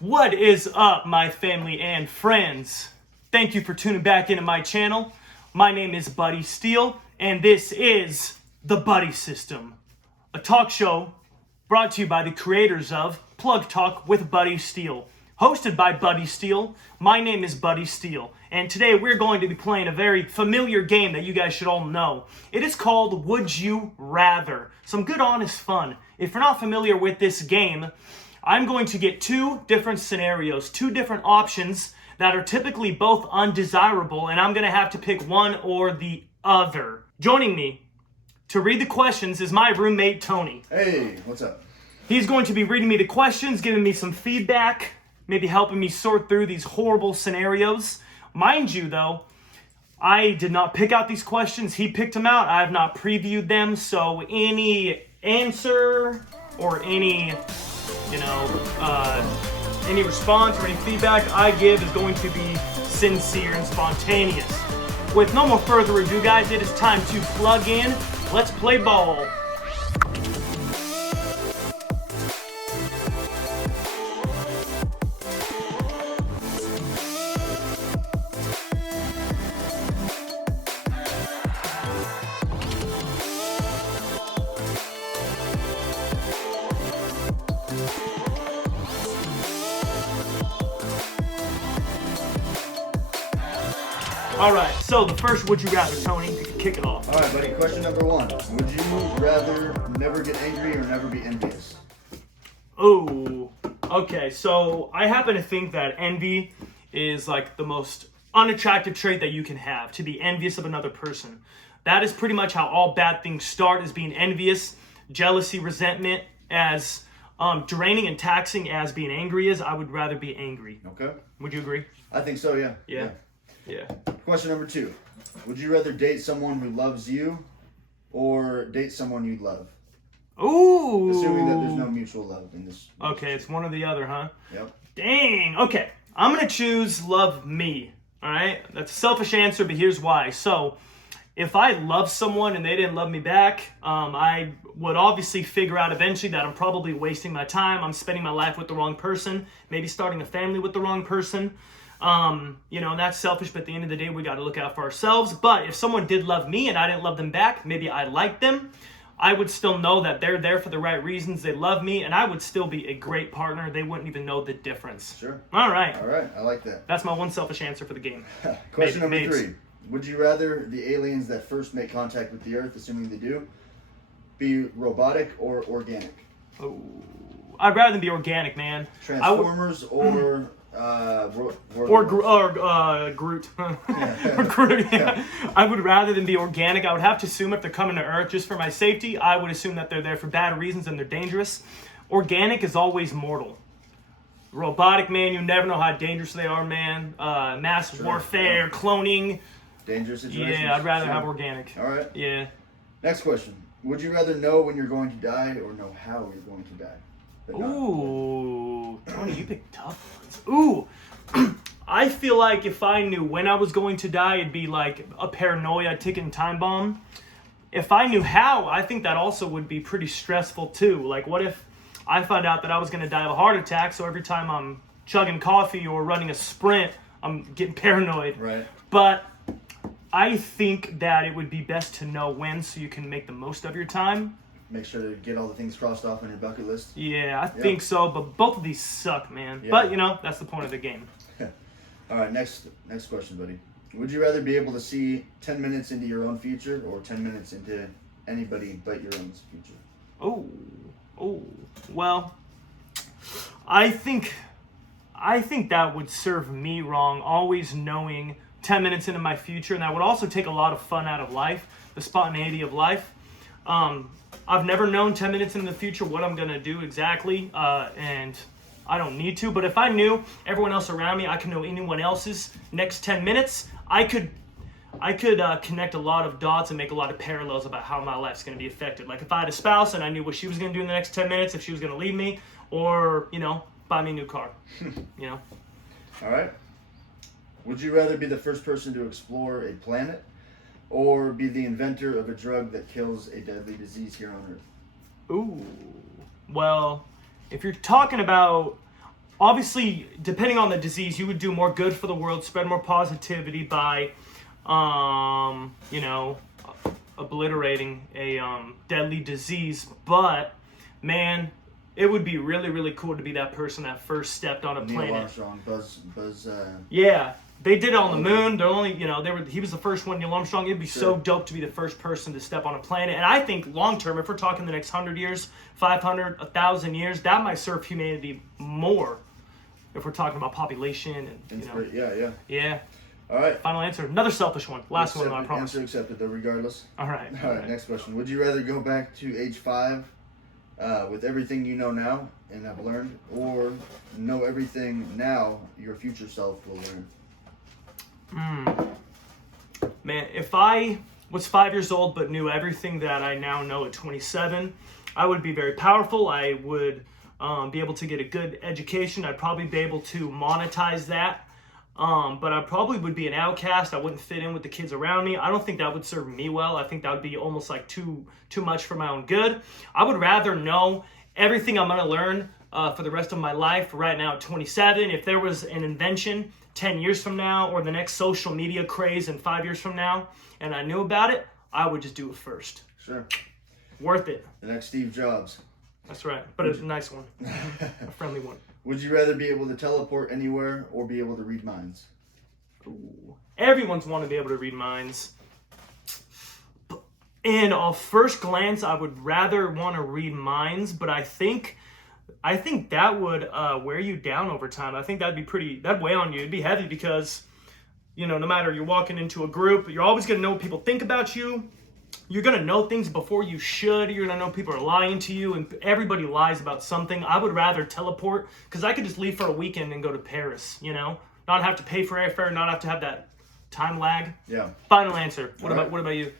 What is up, my family and friends? Thank you for tuning back into my channel. My name is Buddy Steele, and this is The Buddy System, a talk show brought to you by the creators of Plug Talk with Buddy Steele. Hosted by Buddy Steele, my name is Buddy Steele, and today we're going to be playing a very familiar game that you guys should all know. It is called Would You Rather? Some good, honest fun. If you're not familiar with this game, I'm going to get two different scenarios, two different options that are typically both undesirable, and I'm going to have to pick one or the other. Joining me to read the questions is my roommate, Tony. Hey, what's up? He's going to be reading me the questions, giving me some feedback, maybe helping me sort through these horrible scenarios. Mind you, though, I did not pick out these questions. He picked them out. I have not previewed them, so any answer or any response or any feedback I give is going to be sincere and spontaneous. With no more further ado, guys, it is time to plug in. Let's play ball. All right, so the first would you rather, Tony, you can kick it off. All right, buddy. Question number one. Would you rather never get angry or never be envious? Oh, okay. So I happen to think that envy is like the most unattractive trait that you can have, to be envious of another person. That is pretty much how all bad things start, is being envious. Jealousy, resentment, as draining and taxing as being angry is. I would rather be angry. Okay. Would you agree? I think so, yeah. Yeah. Yeah. Question number two. Would you rather date someone who loves you or date someone you love? Ooh. Assuming that there's no mutual love in this. Okay, it's one or the other, huh? Yep. Dang. Okay. I'm going to choose love me. All right? That's a selfish answer, but here's why. So, if I love someone and they didn't love me back, I would obviously figure out eventually that I'm probably wasting my time. I'm spending my life with the wrong person, maybe starting a family with the wrong person. And that's selfish, but at the end of the day, we got to look out for ourselves. But if someone did love me and I didn't love them back, maybe I liked them, I would still know that they're there for the right reasons. They love me, and I would still be a great partner. They wouldn't even know the difference. Sure. All right. All right, I like that. That's my one selfish answer for the game. Question number Mabes. three. Would you rather the aliens that first make contact with the Earth, assuming they do, be robotic or organic? Oh, I'd rather than be organic, man. Transformers or Groot. Or Groot, yeah. I would rather than be organic. I would have to assume if they're coming to Earth just for my safety, I would assume that they're there for bad reasons and they're dangerous. Organic is always mortal. Robotic, man, you never know how dangerous they are, man. Mass warfare, cloning. Dangerous situations. Yeah, I'd rather have organic. All right. Yeah. Next question. Would you rather know when you're going to die or know how you're going to die? Ooh, Tony, you picked tough ones. Ooh, I feel like if I knew when I was going to die, it'd be like a paranoia ticking time bomb. If I knew how, I think that also would be pretty stressful too. Like, what if I found out that I was going to die of a heart attack, so every time I'm chugging coffee or running a sprint, I'm getting paranoid. Right. But I think that it would be best to know when so you can make the most of your time. Make sure to get all the things crossed off on your bucket list. Yeah, I think so, but both of these suck, man. Yeah. But, that's the point of the game. All right, next question, buddy. Would you rather be able to see 10 minutes into your own future or 10 minutes into anybody but your own future? Oh. Well, I think that would serve me wrong, always knowing 10 minutes into my future, and that would also take a lot of fun out of life, the spontaneity of life. I've never known 10 minutes in the future what I'm going to do exactly, and I don't need to. But if I knew everyone else around me, I could know anyone else's next 10 minutes, I could connect a lot of dots and make a lot of parallels about how my life's going to be affected. Like if I had a spouse and I knew what she was going to do in the next 10 minutes, if she was going to leave me, or, buy me a new car, All right. Would you rather be the first person to explore a planet or be the inventor of a drug that kills a deadly disease here on Earth? Ooh. Well, if you're talking about obviously, depending on the disease, you would do more good for the world, spread more positivity by, you know, obliterating a deadly disease. But man, it would be really, really cool to be that person that first stepped on a Neil planet. Armstrong, Buzz. Yeah, they did it on the moon. They're only, you know, he was the first one, Neil Armstrong. It'd be Sure. so dope to be the first person to step on a planet. And I think long term, if we're talking the next 100 years, 500, 1,000 years, that might serve humanity more. If we're talking about population and, you know. Yeah. Yeah. All right. Final answer. Another selfish one. Last one, I promise. Answer accepted, though, regardless. All right. All right, next question. Would you rather go back to age 5 with everything you know now and have learned, or know everything now your future self will learn? Man, if I was 5 years old but knew everything that I now know at 27, I would be very powerful. I would be able to get a good education. I'd probably be able to monetize that. But I probably would be an outcast. I wouldn't fit in with the kids around me. I don't think that would serve me well. I think that would be almost like too much for my own good. I would rather know everything I'm going to learn for the rest of my life right now at 27. If there was an invention 10 years from now or the next social media craze in 5 years from now and I knew about it, I would just do it first. Sure. Worth it. The next Steve Jobs. That's right. But it's a nice one. A friendly one. Would you rather be able to teleport anywhere or be able to read minds? Ooh. Everyone's want to be able to read minds. And off first glance, I would rather want to read minds, but I think that would wear you down over time. I think that'd weigh on you. It'd be heavy because, you know, no matter you're walking into a group, you're always going to know what people think about you. You're going to know things before you should. You're going to know people are lying to you, and everybody lies about something. I would rather teleport because I could just leave for a weekend and go to Paris, you know? Not have to pay for airfare, not have to have that time lag. Yeah. Final answer. What All about you?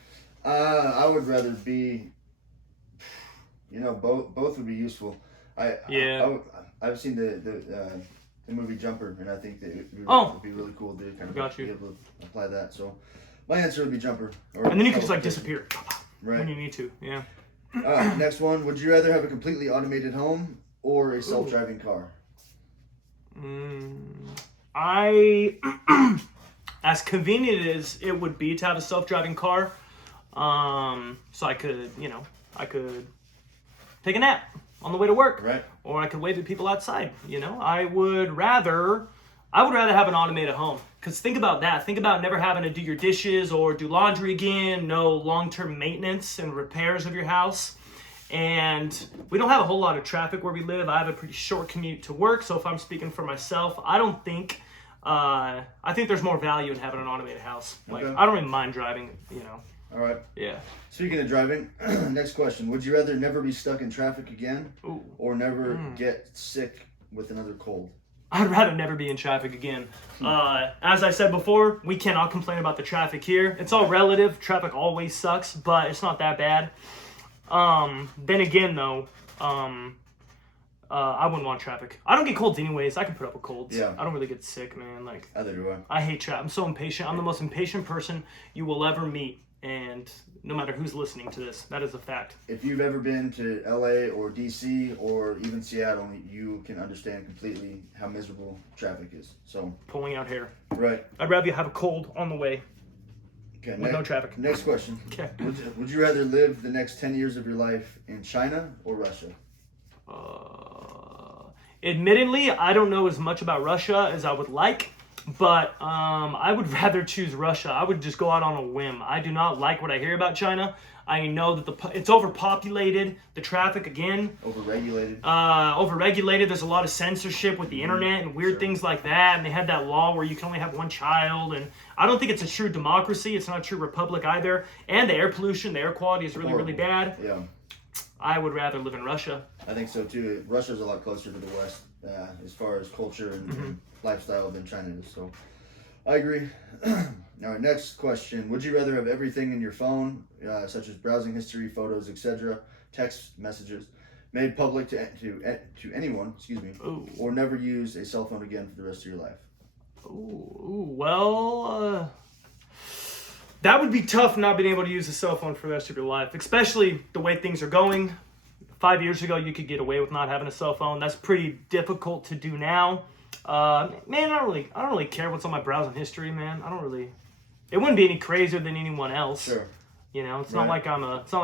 I would rather be, you know, both would be useful. I've seen the movie Jumper, and I think that it would be really cool to kind of be able to apply that. So my answer would be Jumper. And then you can just like disappear right when you need to. Yeah. Next one. Would you rather have a completely automated home or a self-driving car? As convenient as it would be to have a self-driving car, so I could take a nap on the way to work, right? Or I could wave at people outside. You know, I would rather have an automated home. Because think about that. Think about never having to do your dishes or do laundry again. No long-term maintenance and repairs of your house. And we don't have a whole lot of traffic where we live. I have a pretty short commute to work. So if I'm speaking for myself, I think there's more value in having an automated house. Like, okay. I don't even mind driving, you know. All right. Yeah. Speaking of driving, next question. Would you rather never be stuck in traffic again or never get sick with another cold? I'd rather never be in traffic again. As I said before, we cannot complain about the traffic here. It's all relative. Traffic always sucks, but it's not that bad. Then again, though, I wouldn't want traffic. I don't get colds anyways. I can put up with colds. Yeah. I don't really get sick, man. Like, Either do I. I hate traffic. I'm so impatient. I'm the most impatient person you will ever meet. And no matter who's listening to this, that is a fact. If you've ever been to LA or DC or even Seattle, you can understand completely how miserable traffic is. So Pulling out hair. right. I'd rather you have a cold on the way Okay. with no traffic. Next question. Okay. Would you rather live the next 10 years of your life in China or Russia? Admittedly, I don't know as much about Russia as I would like, but I would rather choose Russia. I would just go out on a whim. I do not like what I hear about China. I know that it's overpopulated, the traffic again. Overregulated. Overregulated. There's a lot of censorship with the internet and weird things like that. And they had that law where you can only have one child. And I don't think it's a true democracy. It's not a true republic either. And the air pollution, the air quality is really, really bad. Yeah. I would rather live in Russia. I think so too. Russia's a lot closer to the West as far as culture and lifestyle than China is. So I agree. All right, next question. Would you rather have everything in your phone, such as browsing history, photos, etc., text messages, made public to anyone, or never use a cell phone again for the rest of your life? Well, that would be tough not being able to use a cell phone for the rest of your life, especially the way things are going. 5 years ago, you could get away with not having a cell phone. That's pretty difficult to do now. Man, I don't really care what's on my browsing history, man. It wouldn't be any crazier than anyone else. Sure. You know, it's Right. not like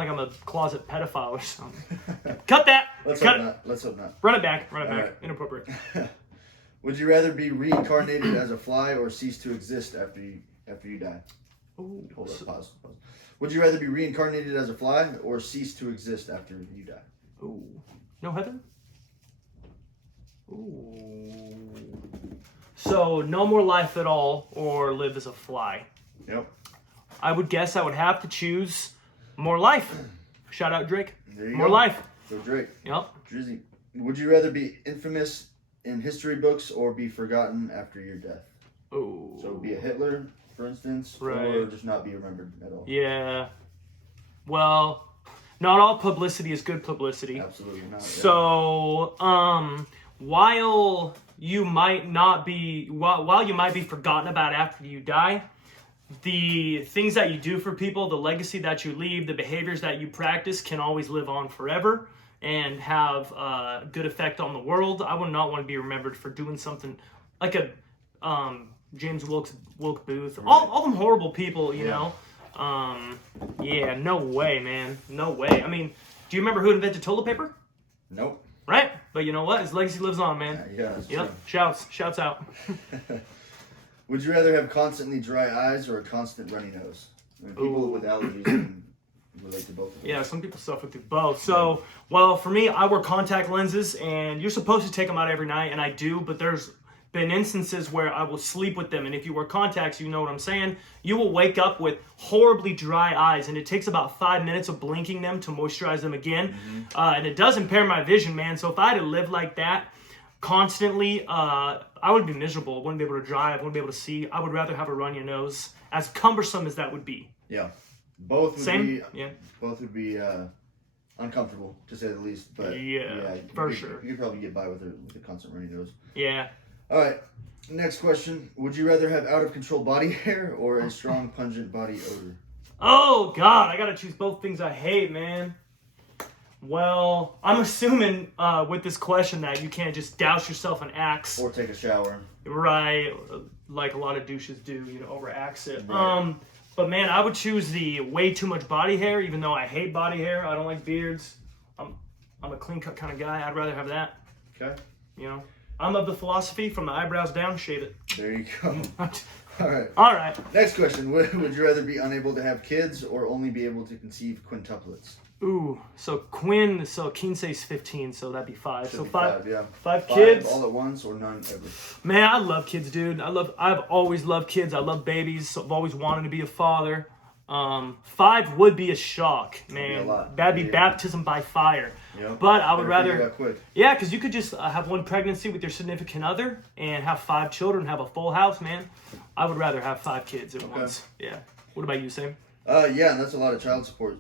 I'm a closet pedophile or something. Cut that. Let's Cut hope it. not. Let's hope not. Run it back. Run it All back. right. Inappropriate. Would you rather be reincarnated as a fly or cease to exist after you die? Ooh, Hold up. Pause. Would you rather be reincarnated as a fly or cease to exist after you die? Ooh. No Heather? Ooh. So no more life at all or live as a fly. Yep. I would guess I would have to choose more life. Shout out Drake. There you More go. life. Go Drake. Yep. Drizzy. Would you rather be infamous in history books or be forgotten after your death? Ooh. So be a Hitler, for instance, or Right. just not be remembered at all. Yeah. Well, not all publicity is good publicity. Absolutely not. Yeah. So, while you might be forgotten about after you die, the things that you do for people, the legacy that you leave, the behaviors that you practice can always live on forever and have a good effect on the world. I would not want to be remembered for doing something like a James Wilkes Booth, all them horrible people, you know. Yeah, no way, man, no way. I mean, do you remember who invented toilet paper? Nope. Right, but you know what? His legacy lives on, man. Yeah, that's Yep. true. Shouts out. Would you rather have constantly dry eyes or a constant runny nose? I mean, people with allergies can relate to both of them. Yeah, some people suffer through both. So, well, for me, I wear contact lenses, and you're supposed to take them out every night, and I do, but there's been instances where I will sleep with them, and if you wear contacts, you know what I'm saying, you will wake up with horribly dry eyes, and it takes about 5 minutes of blinking them to moisturize them again, and it does impair my vision, man. So if I had to live like that constantly, I would be miserable. I wouldn't be able to drive, wouldn't be able to see. I would rather have a runny nose, as cumbersome as that would be. Yeah. Both would Same? be Yeah. both would be uncomfortable to say the least. But Yeah, you for could- sure. You could probably get by with a constant runny nose. Yeah. All right. Next question: would you rather have out of control body hair or a strong pungent body odor? Oh, God, I gotta choose both things I hate, man. Well, I'm assuming with this question that you can't just douse yourself in Axe. Or take a shower. Right, like a lot of douches do, you know, over Axe it. Right. But man, I would choose the way too much body hair, even though I hate body hair. I don't like beards. I'm a clean cut kind of guy. I'd rather have that, Okay. you know. I'm of the philosophy from the eyebrows down, shave it. There you go. All right. All right. Next question: would you rather be unable to have kids or only be able to conceive quintuplets? Ooh, so 15, so that'd be 5. Should So be five, yeah. five kids. all at once or none ever. Man, I love kids, dude. I've always loved kids. I love babies. So I've always wanted to be a father. 5 would be a shock, man. a lot. That'd be Yeah. baptism by fire. Yeah. But I would Better figure it rather, out quick. yeah, because you could just have one pregnancy with your significant other and have 5 children, have a full house, man. I would rather have 5 kids at once. Yeah. What about you, Sam? Yeah, and that's a lot of child support.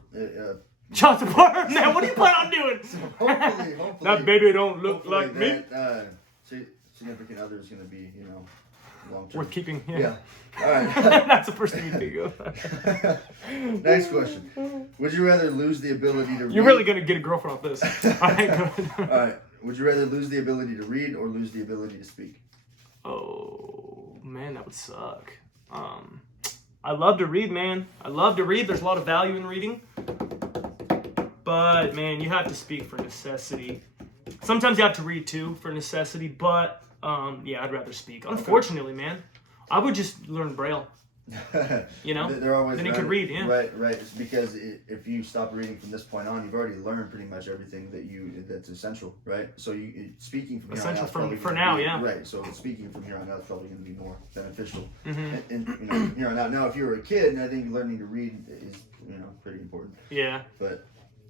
Child support, man. What do you plan on doing? Hopefully, That baby don't look hopefully like me. that, significant other is going to be, long term. Worth keeping. Yeah. All right. That's the first thing you think of. Next question: would you rather lose the ability to read? You're really gonna get a girlfriend off this. All right, go All ahead. right. Would you rather lose the ability to read or lose the ability to speak? Oh man, that would suck. I love to read, man. I love to read. There's a lot of value in reading. But man, you have to speak for necessity. Sometimes you have to read too for necessity, but yeah, I'd rather speak. Unfortunately, man, I would just learn Braille. You know? They're always Then you could read, yeah. Right. It's because if you stop reading from this point on, you've already learned pretty much everything that's essential, right? So speaking from here on Essential out is probably for gonna now, be- yeah. Right. So speaking from here on out is probably going to be more beneficial. Mm-hmm. And here on out. Now, if you were a kid, I think learning to read is pretty important. Yeah. But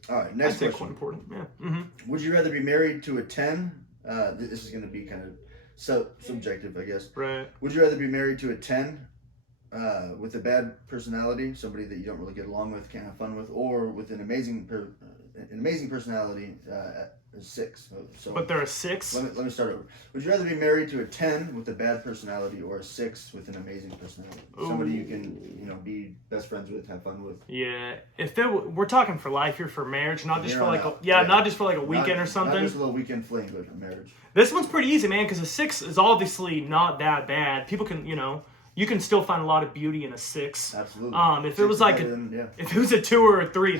all right, I'd next say question. quite important. Yeah. Mm-hmm. Would you rather be married to a 10? This is going to be kind of subjective, I guess. Right. Would you rather be married to a 10 with a bad personality, somebody that you don't really get along with, can't have fun with, or with an amazing personality 6. So But they're a 6? let me start over. Would you rather be married to a 10 with a bad personality or a 6 with an amazing personality? Somebody you can, be best friends with, have fun with. Yeah. If we're talking for life here, for marriage, not just Here for on like out. not just for like a weekend or something. Not just a little weekend fling, but a marriage. This one's pretty easy, man, because a 6 is obviously not that bad. People can, you can still find a lot of beauty in a 6. Absolutely. If it was like if it was a 2 or a 3,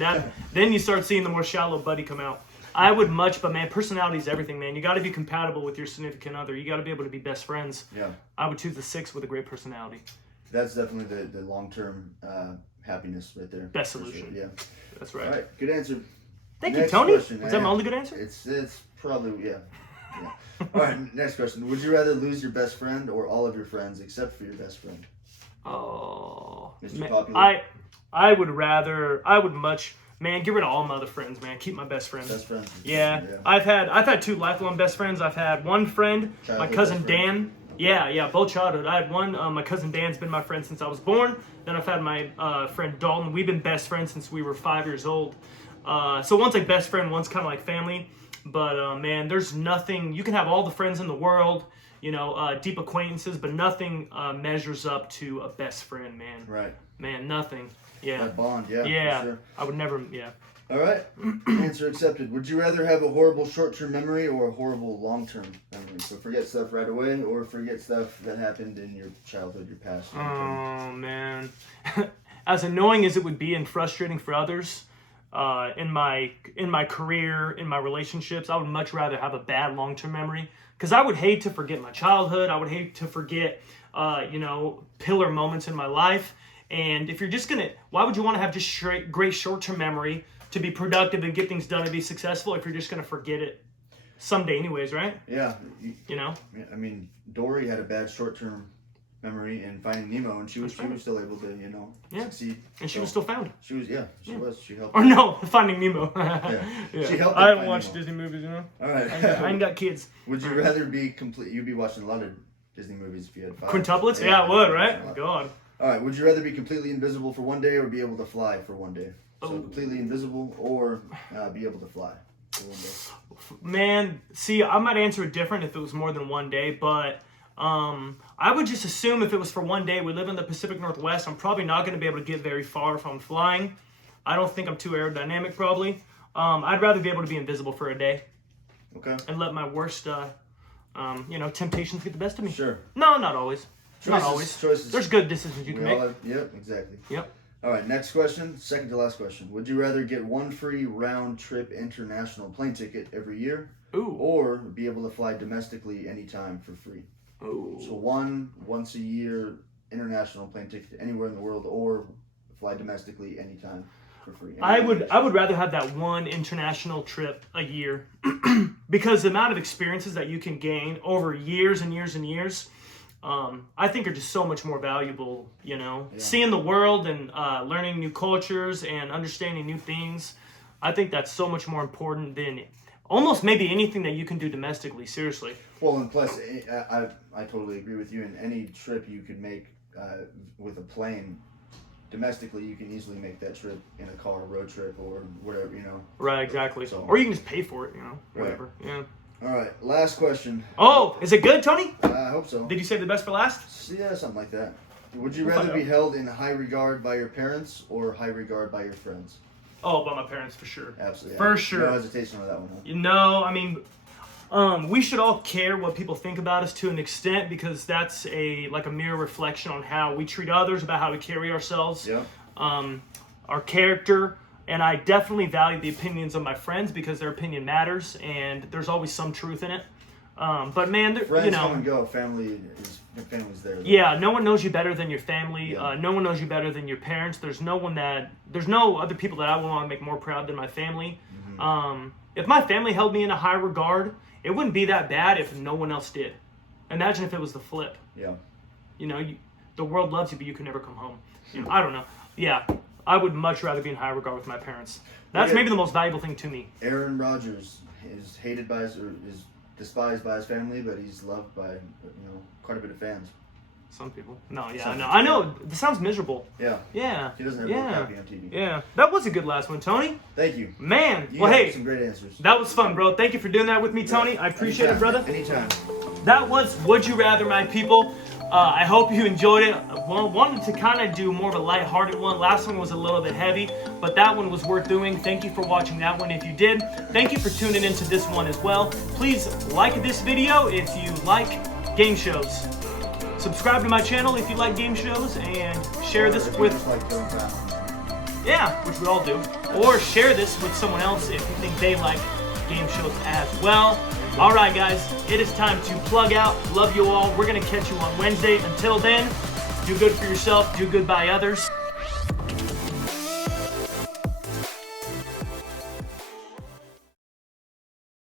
then you start seeing the more shallow buddy come out. I would but man, personality is everything, man. You got to be compatible with your significant other. You got to be able to be best friends. Yeah. I would choose the 6 with a great personality. That's definitely the long-term happiness right there. Best solution. Sure. Yeah. That's right. All right. Good answer. Thank Next you, Tony. question, Was that my only good answer? It's probably, yeah. All right, next question. Would you rather lose your best friend or all of your friends except for your best friend? Oh, Mr. man, Popular. I would much, man, get rid of all my other friends, man. Keep my best friends. Best friends. Yeah. I've had 2 lifelong best friends. I've had one friend, Childhood my cousin best friend. Dan. Yeah, both childhood. I had one, my cousin Dan's been my friend since I was born. Then I've had my friend Dalton. We've been best friends since we were 5 years old. So one's like best friend, one's kind of like family. But man, there's nothing. You can have all the friends in the world, deep acquaintances, but nothing measures up to a best friend, man. Right. Man, nothing. Yeah. That bond, yeah. Yeah. For sure. I would never. Yeah. All right. Answer accepted. Would you rather have a horrible short-term memory or a horrible long-term memory? So forget stuff right away or forget stuff that happened in your childhood, your past. Oh man. As annoying as it would be and frustrating for others, in my career, in my relationships, I would much rather have a bad long-term memory because I would hate to forget my childhood. I would hate to forget, pillar moments in my life. And if you're just why would you want to have just great short-term memory to be productive and get things done and be successful if you're just gonna forget it someday, anyways, right? Yeah. I mean, Dory had a bad short-term memory in Finding Nemo, and she was still able to, succeed. And she was still found. She was, She helped. Or no, Finding Nemo. Yeah. She helped. I don't watch Disney movies, All right. I ain't got kids. Would you rather be complete? You'd be watching a lot of Disney movies if you had 5. Quintuplets? Yeah, I would, right? God. All right. Would you rather be completely invisible for one day or be able to fly for one day? So completely invisible or be able to fly for one day. Man, see, I might answer it different if it was more than one day, but I would just assume if it was for one day, we live in the Pacific Northwest, I'm probably not going to be able to get very far if I'm flying. I don't think I'm too aerodynamic, probably. I'd rather be able to be invisible for a day. Okay. And let my worst, temptations get the best of me. Sure. No, not always. Not always. Choices. There's good decisions you can make. Yep, exactly. Yep. All right, next question, second to last question. Would you rather get one free round-trip international plane ticket every year or be able to fly domestically anytime for free? Ooh. So once a year international plane ticket anywhere in the world or fly domestically anytime for free. I would rather have that one international trip a year because the amount of experiences that you can gain over years and years and years, I think are just so much more valuable, Seeing the world and learning new cultures and understanding new things. I think that's so much more important than almost maybe anything that you can do domestically, seriously. Well, and plus, I totally agree with you. In any trip you could make with a plane, domestically, you can easily make that trip in a car, road trip, or whatever, Right, exactly. So, or you can just pay for it, whatever. Right. Yeah. All right, last question. Oh, is it good, Tony? I hope so. Did you save the best for last? Yeah, something like that. Would you rather be held in high regard by your parents or high regard by your friends? Oh, by my parents, for sure. Absolutely. For sure. No hesitation on that one, huh? I mean, we should all care what people think about us to an extent because that's a mirror reflection on how we treat others, about how we carry ourselves, Yeah. Our character. And I definitely value the opinions of my friends because their opinion matters, and there's always some truth in it. But man, friends come and go. Family's there. Though. Yeah, no one knows you better than your family. Yeah. No one knows you better than your parents. There's no other people that I would want to make more proud than my family. Mm-hmm. If my family held me in a high regard, it wouldn't be that bad if no one else did. Imagine if it was the flip. Yeah. The world loves you, but you can never come home. I don't know. Yeah, I would much rather be in high regard with my parents. That's maybe the most valuable thing to me. Aaron Rodgers is hated by is despised by his family, but he's loved by quite a bit of fans. Some people. No, yeah, I know. I know. This sounds miserable. Yeah. Yeah. He doesn't have no copy on TV. Yeah. That was a good last one, Tony. Thank you. Man. You Well, got hey. some great answers. That was fun, bro. Thank you for doing that with me, Tony. I appreciate it, brother. Anytime. That was Would You Rather, my people. I hope you enjoyed it. Well, wanted to kind of do more of a lighthearted one. Last one was a little bit heavy, but that one was worth doing. Thank you for watching that one if you did. Thank you for tuning into this one as well. Please like this video if you like game shows. Subscribe to my channel if you like game shows, and share this with... Yeah, which we all do. Or share this with someone else if you think they like game shows as well. Alright guys, it is time to plug out. Love you all. We're going to catch you on Wednesday. Until then, do good for yourself, do good by others.